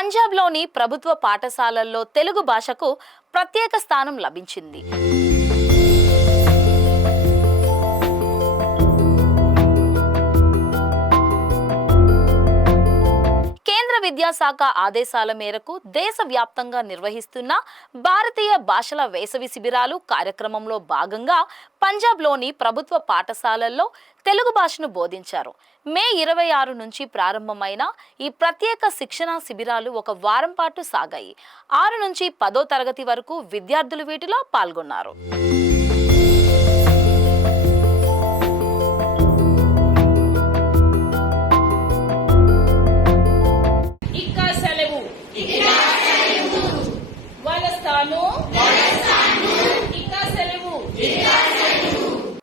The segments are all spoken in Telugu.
పంజాబ్లోని ప్రభుత్వ పాఠశాలల్లో తెలుగు భాషకు ప్రత్యేక స్థానం లభించింది. కేంద్ర విద్యాశాఖ ఆదేశాల మేరకు దేశవ్యాప్తంగా నిర్వహిస్తున్న భారతీయ భాషల వేసవి శిబిరాలు కార్యక్రమంలో భాగంగా పంజాబ్లోని ప్రభుత్వ పాఠశాలల్లో తెలుగు భాషను బోధించారు. మే 26 నుంచి ప్రారంభమైన ఈ ప్రత్యేక శిక్షణా శిబిరాలు ఒక వారం పాటు సాగాయి. 6 నుంచి 10వ తరగతి వరకు విద్యార్థులు వీటిలో పాల్గొన్నారు.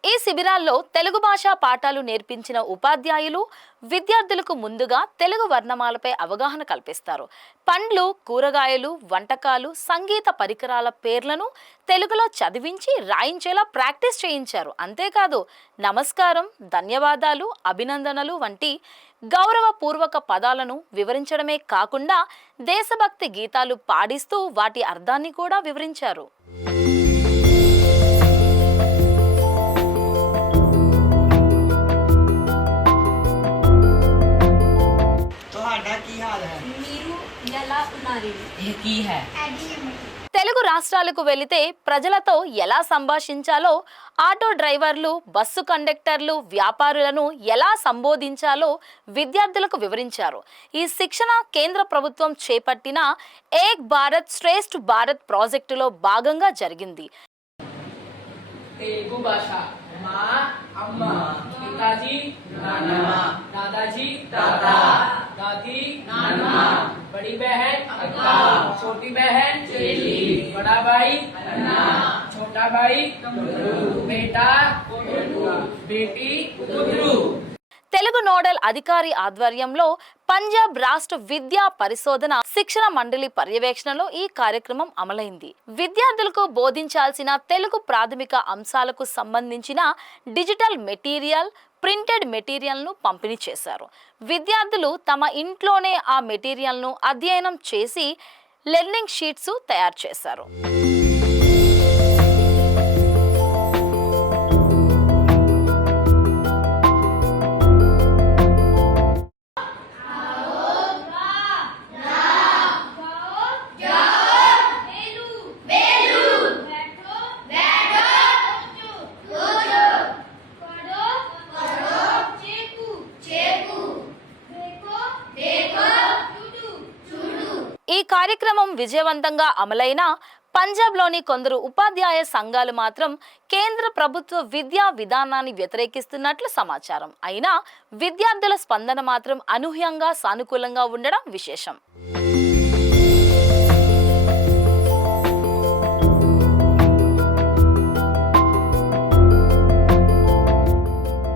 ఈ శిబిరాల్లో తెలుగు భాషా పాఠాలు నేర్పించిన ఉపాధ్యాయులు విద్యార్థులకు ముందుగా తెలుగు వర్ణమాలపై అవగాహన కల్పిస్తారు. పండ్లు, కూరగాయలు, వంటకాలు, సంగీత పరికరాల పేర్లను తెలుగులో చదివించి రాయించేలా ప్రాక్టీస్ చేయించారు. అంతేకాదు నమస్కారం, ధన్యవాదాలు, అభినందనలు వంటి గౌరవపూర్వక పదాలను వివరించడమే కాకుండా దేశభక్తి గీతాలు పాడిస్తూ వాటి అర్థాన్ని కూడా వివరించారు. తెలుగు రాష్ట్రాలకు వెళితే ప్రజలతో ఎలా సంభాషించాలో, ఆటో డ్రైవర్లు, బస్సు కండక్టర్లు, వ్యాపారులను ఎలా సంబోధించాలో విద్యార్థులకు వివరించారు. ఈ శిక్షణ కేంద్ర ప్రభుత్వం చేపట్టిన ఏక్ భారత్ శ్రేష్ఠ్ భారత్ ప్రాజెక్టులో భాగంగా జరిగింది. తెలుగు భాష మా అమ్మ, పితాజీ నాన్నమ్మ, दादाजी दादा, दादी नाना, बड़ी बहन अक्का, छोटी बहन चेली, बड़ा भाई अन्ना, छोटा भाई बेटा बेटी कुतरू. తెలుగు నోడల్ అధికారి ఆధ్వర్యంలో పంజాబ్ రాష్ట్ర విద్యా పరిశోధన శిక్షణ మండలి పర్యవేక్షణలో ఈ కార్యక్రమం అమలైంది. విద్యార్థులకు బోధించాల్సిన తెలుగు ప్రాథమిక అంశాలకు సంబంధించిన డిజిటల్ మెటీరియల్, ప్రింటెడ్ మెటీరియల్ను పంపిణీ చేశారు. విద్యార్థులు తమ ఇంట్లోనే ఆ మెటీరియల్ను అధ్యయనం చేసి లెర్నింగ్ షీట్స్ తయారు చేశారు. ఈ కార్యక్రమం విజయవంతంగా అమలైన పంజాబ్లోని కొందరు ఉపాధ్యాయ సంఘాలు మాత్రం కేంద్ర ప్రభుత్వ విద్యా విధానాన్ని వ్యతిరేకిస్తున్నట్లు సమాచారం. అయినా విద్యార్థుల స్పందన మాత్రం అనూహ్యంగా సానుకూలంగా ఉండడం విశేషం.